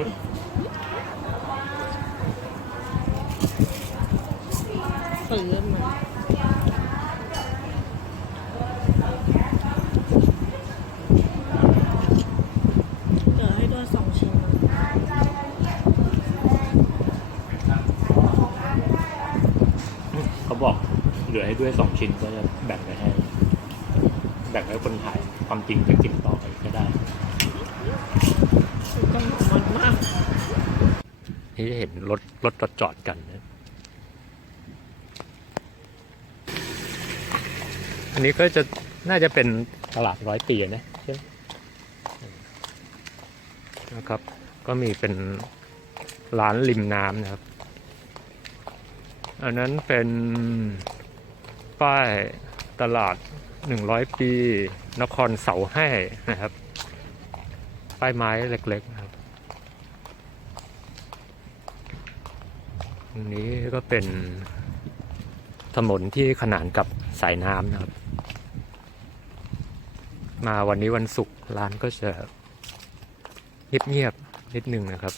ตื่นมาเหลือให้ด้วยสองชิ้นเขาบอกเหลือให้ด้วยสองชิ้นก็จะแบ่งไปให้ แบ่งให้คนถ่ายความจริงจะกินต่อไปก็ได้ ก็หอมมันมาก นี่จะเห็นรถรถจอดกันนะอันนี้ก็จะน่าจะเป็นตลาดร้อยปีนะใช่ไหมนะครับ ก็มีเป็นร้านริมน้ำนะครับ อันนั้นเป็นป้ายตลาดหนึ่งร้อยปี นครเสาให้นะครับ ป้ายไม้เล็กๆนะครับ ตรงนี้ก็เป็นถนนที่ขนานกับสายน้ำนะครับ มาวันนี้วันศุกร์ร้านก็จะเงียบๆนิดนึงนะครับ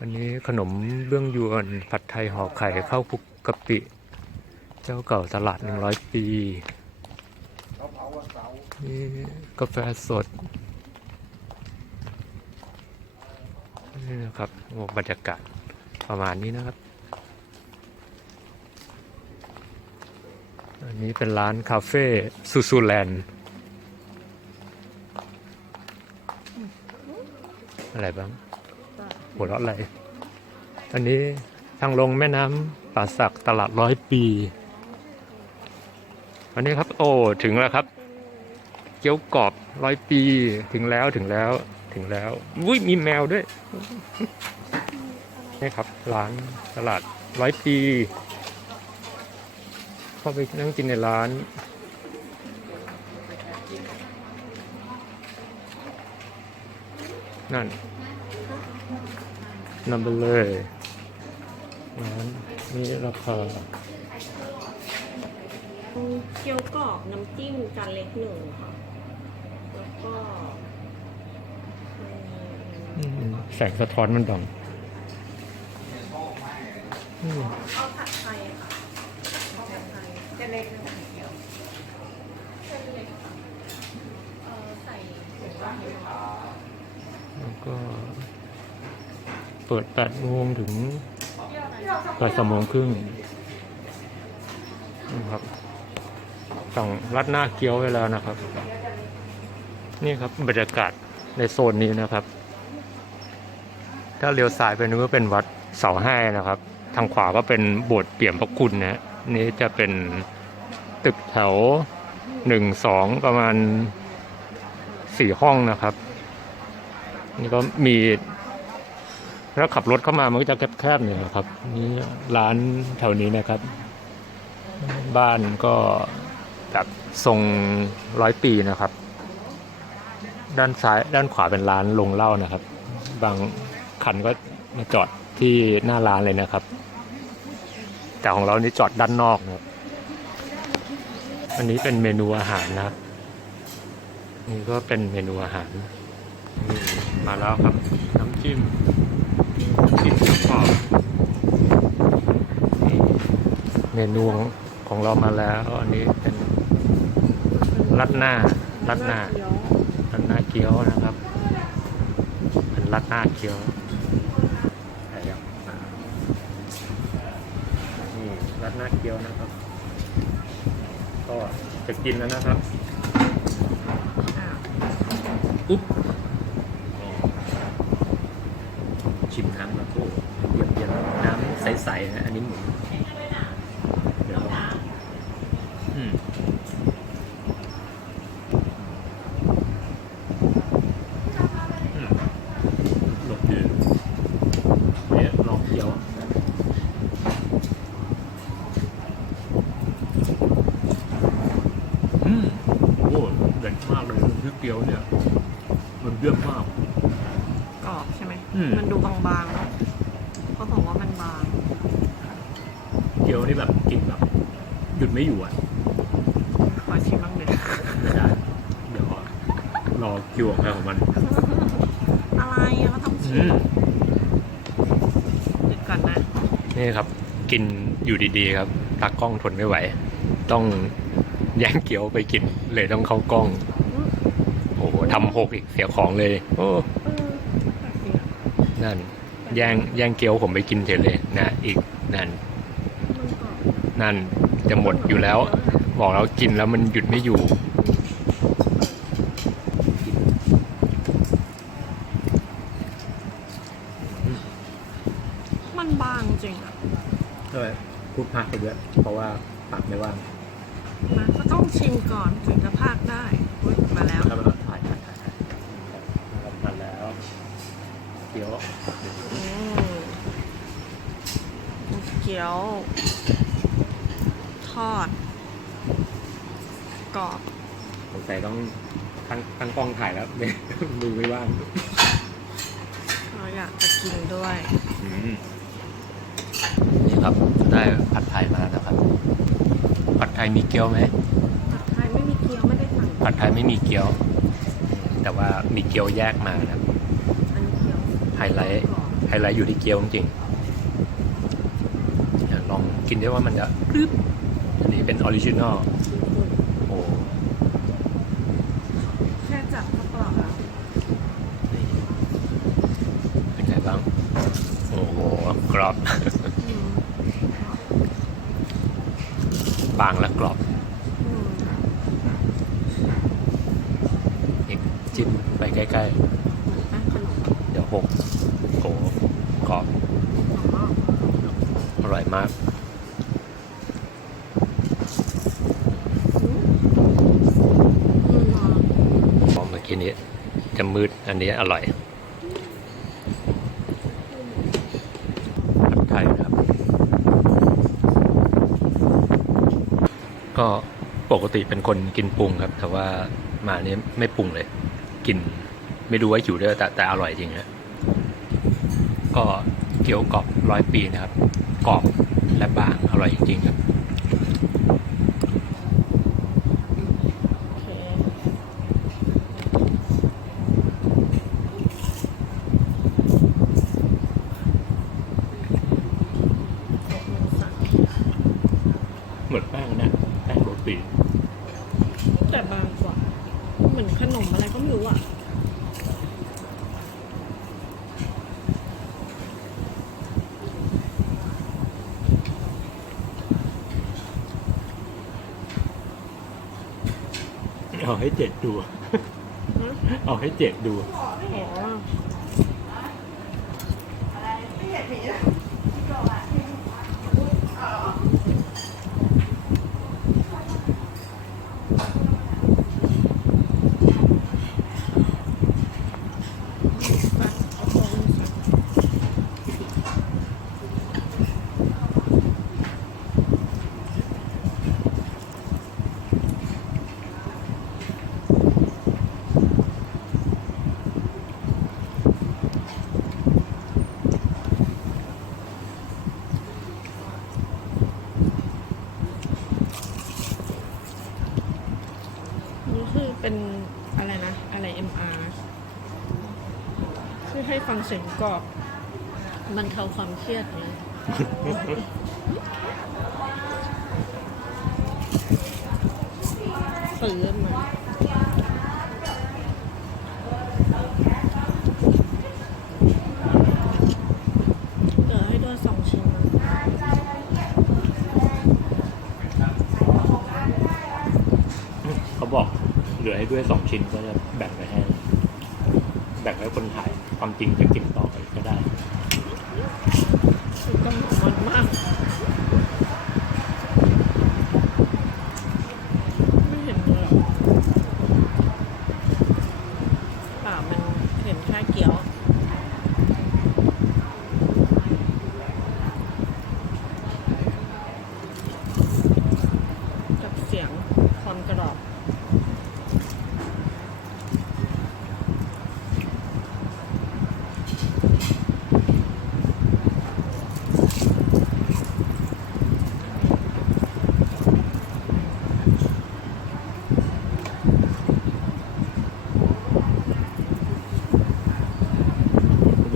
อันนี้ขนมเบื้องยวนผัดไทยห่อไข่ข้าวคลุกกะปิ เจ้าเก่าตลาดหนึ่งร้อยปีนี่กาแฟสด นี่นะครับโอ้บรรยากาศประมาณนี้นะครับ อันนี้เป็นร้านคาเฟ่ซูซูแลนด์อะไรบ้างหัวเราะอะไร อันนี้ทางลงแม่น้ำป่าสักตลาดร้อยปี อันนี้ครับ โอ้ ถึงแล้วครับ เกี๊ยวกรอบร้อยปี ถึงแล้วถึงแล้ว ถึงแล้วอุ้ยมีแมวด้วยนี่ครับ ร้านตลาดร้อยปีเข้าไปนั่งกินในร้านนั่นนำไปเลยร้านนี่ราคาเกี๊ยวกรอบน้ำจิ้มจานเล็กหนึ่งค่ะ แล้วก็ แสงสะท้อนมันดังอืมเอาผัดไทยค่ะผัดไทยจะเล็กหนึ่งเดียวเส้นเล็กค่ะเออใส่ถุงว่าแล้วก็ เปิด8โมงถึงบ่ายสามโมงครึ่งนะครับสั่งรัดหน้าเกี๊ยวไว้แล้วนะครับ นี่ครับบรรยากาศในโซนนี้นะครับ ถ้าเลี้ยวซ้ายไปนึกว่าเป็นวัดเสาให้นะครับ ทางขวาก็เป็นโบสถ์เปี่ยมพระคุณนะนี่จะเป็นตึกแถวหนึ่งสองประมาณสี่ห้องนะครับ นี่ก็มีแล้วขับรถเข้ามามันก็จะแคบๆหน่อยนะครับ นี่ร้านแถวนี้นะครับ บ้านก็แบบทรงร้อยปีนะครับ ด้านซ้ายด้านขวาเป็นร้านลงเหล้านะครับ บาง คันก็มาจอดที่หน้าร้านเลยนะครับ แต่ของเรานี่จอดด้านนอกนะครับอันนี้เป็นเมนูอาหารนะนี่ก็เป็นเมนูอาหารมาแล้วครับ น้ำจิ้มน้ำจิ้มกรองนี่เมนูของเรามาแล้ว อันนี้เป็นรัดหน้ารัดหน้ารัดหน้าเกี๊ยวนะครับ เป็นรัดหน้าเกี๊ยวอะไรอย่างอ่านี่รัดหน้าเกี๊ยวนะครับ ก็จะกินแล้วนะครับอ่าอุ๊บชิมน้ำมาคู่เย็นเย็นๆน้ำใสๆนะ อันนี้หมูเดี๋ยวลองอืมอืมรสดีเนี่ยลองเคี้ยวอืมโอ้เด็ดมากเลยพริ กเกี๊ยวเนี่ยมันเยี่ยมมาก กรอบใช่ไหมอืม มันดูบางๆเนอะเขาบอกว่ามันบาง เกี๊ยวนี่แบบกินแบบ หยุดไม่อยู่อะขอชิมบ้างเลย ไม่ได้เดี๋ยวรอคิวของใครของมันอืมหยุดก่อนนะนี่ครับ กินอยู่ดีๆครับตากล้องทนไม่ไหว ต้องแย่งเกี๊ยวไปกินเลยต้องเข้ากล้องอืม โอ้โหทำหกอีกเสียของเลย โอ้เออแปลกดีอะนั่นแย่งแย่งเกี๊ยวผมไปกินเฉยเลยนะอีกนั่นมันกรอบนั่นจะหมดอยู่แล้ว บอกแล้วกินแล้วมันหยุดไม่อยู่มันบางจริงอะด้วยพูดพากไปด้วยเพราะว่าปากไม่ว่างนะก็ต้องชิมก่อนถึงจะพากได้อุ๊ยมาแล้วแล้วก็ถ่ายถ่ายถ่ายถ่ายนะครับมาแล้วเกี๊ยวอืมเกี๊ยว ทอด กรอบ สงสัยต้องทั้งทั้งกล้องถ่ายแล้วไม่มือไม่ว่างเราอยากจะกินด้วย อืมนี่ครับได้ผัดไทยมาแล้วนะครับ ผัดไทยมีเกี๊ยวไหมผัดไทยไม่มีเกี๊ยวไม่ได้สั่งผัดไทยไม่มีเกี๊ยว แต่ว่ามีเกี๊ยวแยกมานะครับ อันนี้เกี๊ยว ไฮไลท์กรอบไฮไลท์อยู่ที่เกี๊ยวจริงๆอยากลองกินได้ว่ามันจะกรึบอันนี้เป็นออริจินอลโอ้แค่จับก็กรอบแล้วนี่เป็นไงบ้าง โอ้โหกรอบอืมบางและกรอบ อืม อีกจิ้มไปใกล้ แป้งขนม ๆ เดี๋ยวหกโอ้กรอบ อ๋อ อร่อยมาก อืมอืมอะ พอเมื่อกี้นี้ จะมืดอันนี้อร่อยผัดไทยครับ ก็ปกติเป็นคนกินปรุงครับ แต่ว่ามาเนี้ยไม่ปรุงเลย กิน ไม่รู้ว่าหิวด้วยแต่แต่อร่อยจริงฮะก็เกี๊ยวกรอบร้อยปีนะครับกรอบและบางอร่อยจริงๆครับ โอเคหกโมงสาม เหมือนแป้งนะแป้งโรตี แต่บางกว่า เหมือนขนมอะไรก็ไม่รู้อะ เอาให้เจ็ดดู เอาให้เจ็ดดู อ๋อนี่คือเป็นอะไรนะ อะไร MR คือให้ฟังเสียงกรอบบรรเทาความเครียดเนี่ยตื่นมาเหลือให้ด้วยสองชิ้นนะเขาบอกเหลือให้ด้วยสองชิ้นก็จะแบ่งไปให้ แบ่งให้คนถ่าย ความจริงจะกินต่อไปก็ได้ต้องมันมาก ไม่เห็นเลยหรอกป่ามันเห็นแค่เกี๊ยว กับเสียงความกรอบ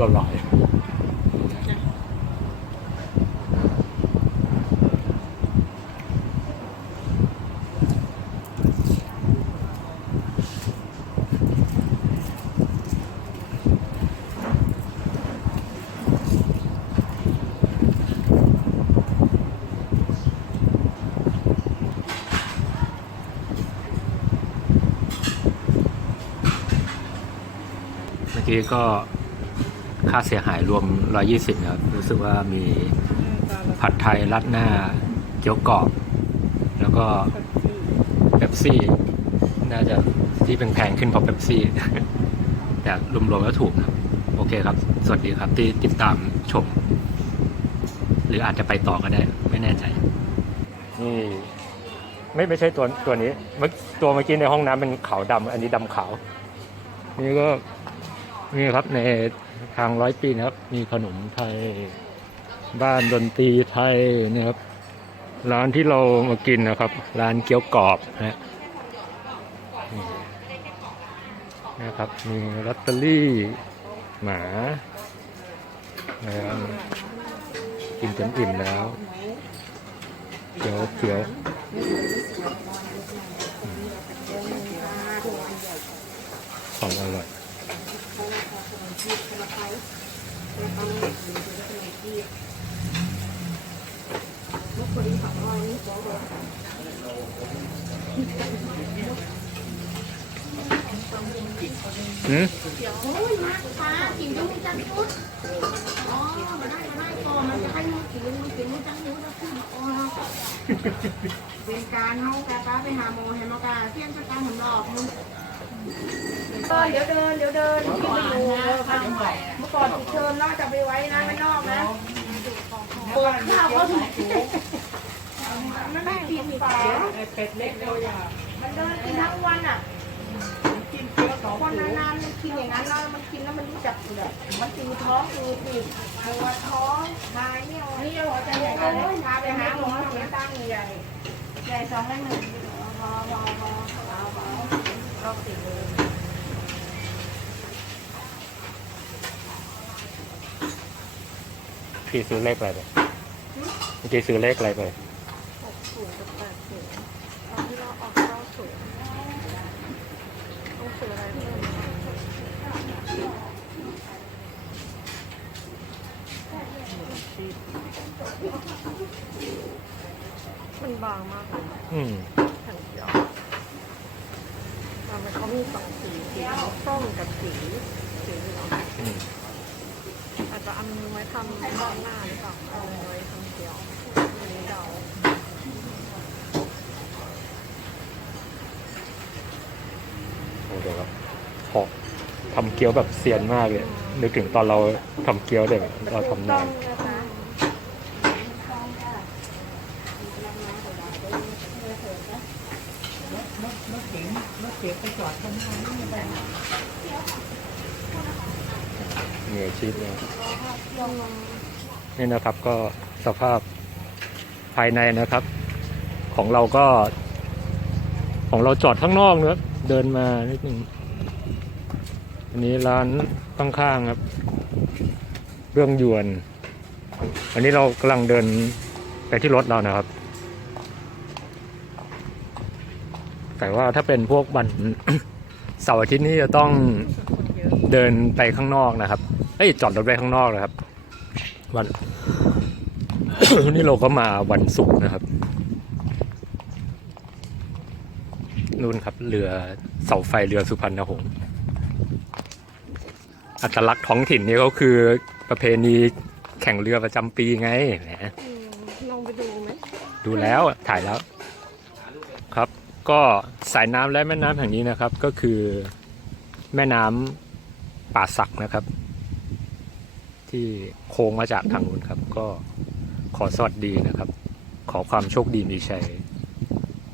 ละลาย เมื่อ กี้ก็ค่าเสียหายรวม 120นะครับรู้สึกว่ามีผัดไทยรัดหน้าเกี๊ยวกรอบ แล้วก็เป๊ปซี่ น่าจะที่แพงๆขึ้นเพราะเป๊ปซี่ แต่รวมๆแล้วถูกนะครับโอเคครับ สวัสดีครับที่ติดตามชม หรืออาจจะไปต่อก็ได้ ไม่แน่ใจ นี่ ไม่ไม่ใช่ตัวตัวนี้ ตัวเมื่อกี้ในห้องน้ำเป็นขาวดำอันนี้ดำขาว นี่ก็ นี่ครับในทางร้อยปีนะครับ มีขนมไทย บ้านดนตรีไทยนี่ยครับ ร้านที่เรามากินนะครับ ร้านเกี๊ยวกรอบนะนี่นะครับ มีลอตเตอรี่หมานะครับกินจนอิ่มแล้วเกี๊ยวเกี๊ยวของอร่อย ห้ลูกกินลูกกินลูกจังยุดแล้วขึ้นมเป็นการเฮากาป้าไปหาโมให้มากาเที่ยงสักการเหมือนหลอกมึง เดี๋ยวเดินเดี๋ยวเดินพี่ไปอยู่เมื่อก่อนติดเทอมน่าจะไปไว้นะไม่นอกนะปิดข้าวก็ถูกมันไม่กินฝาเป็ดเล็กเลยอะมันเดินกินทั้งวันอะกินเชื้อสองคนนานๆมันกินอย่างนั้นแล้วมันกินแล้วมันรู้จักเลยมันตีท้องอืดอีกปวดท้องทายเนี่ยนี่หัวใจใหญ่เลยพาไปหาหมอเสียตั้งใหญ่ใหญ่สองได้หนึ่งพอพอพอพอพอรอติดเลย พี่ซื้อเลขอะไรไปเมื่อกี้ซื้อเลขอะไรไป หกศูนย์กับแปดศูนย์ตอนที่เราออกเก้าศูนย์ต้องซื้ออะไรเพิ่มมันบางมากเลยอืม แผ่นเดียวแต่มันเขามีสองสีสีส้มกับสีสีเหลืองอืมอา จะเอามือไว้ทำด้านหน้าหรือเปล่าเอามือไว้ทำเดียวอันนี้เดาโอ้เดี๋ยวครับพอทำเกี๊ยวแบบเซียนมากเลยนึกถึงตอนเราทำเกี๊ยวเด็กเราทำนานรถเก๋งรถเก๋งไปจอดข้างหน้านี่ไปเห นื่อยชีพเลยนี่นะครับก็สภาพภายในนะครับ ของเราก็ ของเราจอดข้างนอกเนะครับเดินมานิดหนึ่งอันนี้ร้านข้างๆครับ เรื่องยวน อันนี้เรากำลังเดินไปที่รถเรานะครับ แต่ว่าถ้าเป็นพวกวันเสาร์อาทิตย์นี้จะต้องเดินไปข้างนอกนะครับ อ้ยจอดรถไว้ข้างนอกนะครับ วันนี่เราก็มาวันศุกร์นะครับนู่นครับ เรือเสาไฟเรือสุพรรณหงษ์อัตลักษณ์ท้องถิ่นนี่ก็คือประเพณีแข่งเรือประจำปีไงแหมลองไปดูไหมดูแล้วถ่ายแล้ว ครับ ก็สายน้ำและแม่น้ำแห่งนี้นะครับ ก็คือแม่น้ำป่าสักนะครับ ที่โค้งมาจากทางนู้นครับ ก็ขอสวัสดีนะครับ ขอความโชคดีมีชัย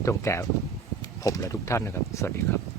จงแก่ผมและทุกท่านนะครับ สวัสดีครับ